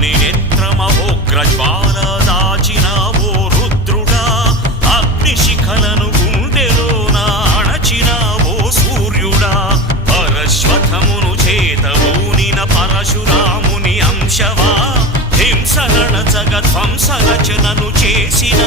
అగ్ని నేత్రమహోగ్రజ్వాల దాచినావో రుద్రుడా, అగ్ని శిఖలను గుండెలోన అణచినావో సూర్యుడా, పరశ్వథమును చేతబూనిన పరశురాముని అంశవా, హింసలణ జగధ్వంస రచనను చేసిన